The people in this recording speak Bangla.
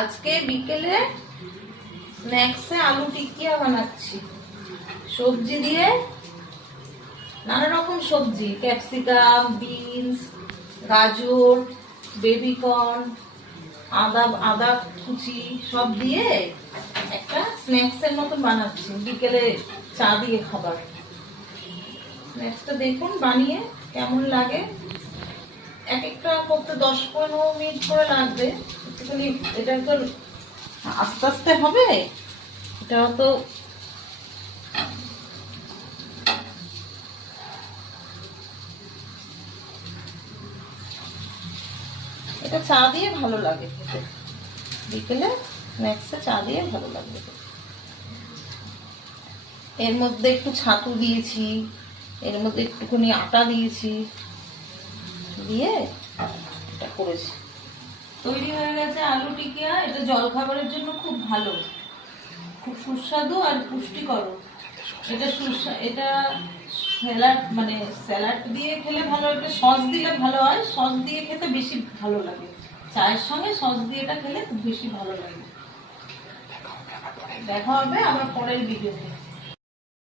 আজকে বিকেলে স্ন্যাক্সে আলু টিকিয়া বানাচ্ছি সবজি দিয়ে, নানা রকম সবজি, ক্যাপসিকাম, বিনস, গাজর, বেবিকর্ন, আদা কুচি সব দিয়ে একটা স্ন্যাক্সের মতন বানাচ্ছি বিকেলে চা দিয়ে খাবার। স্ন্যাক্সটা দেখুন বানিয়ে কেমন লাগে। এক একটা করতে 10-15 মিনিট করে লাগবে। একটুখানি এটা তো আস্তে আস্তে হবে, এটা তো এটা চা দিয়ে ভালো লাগে খেতে, বিকেলে স্ন্যাক্সে চা দিয়ে ভালো লাগবে। এর মধ্যে একটু ছাতু দিয়েছি, এর মধ্যে একটুখানি আটা দিয়েছি, দিয়ে এটা করেছি। তৈরি হয়ে গেছে আলু টিকিয়া। এটা জলখাবারের জন্য খুব ভালো, খুব সুস্বাদু আর পুষ্টিকর। এটা স্যালাড, মানে স্যালাড দিয়ে খেলে ভালো, একটা সস দিলে ভালো হয়। সস দিয়ে খেতে বেশি ভালো লাগে, চায়ের সঙ্গে সস দিয়ে এটা খেলে খুব বেশি ভালো লাগে। দেখা হবে আবার পরের ভিডিওতে।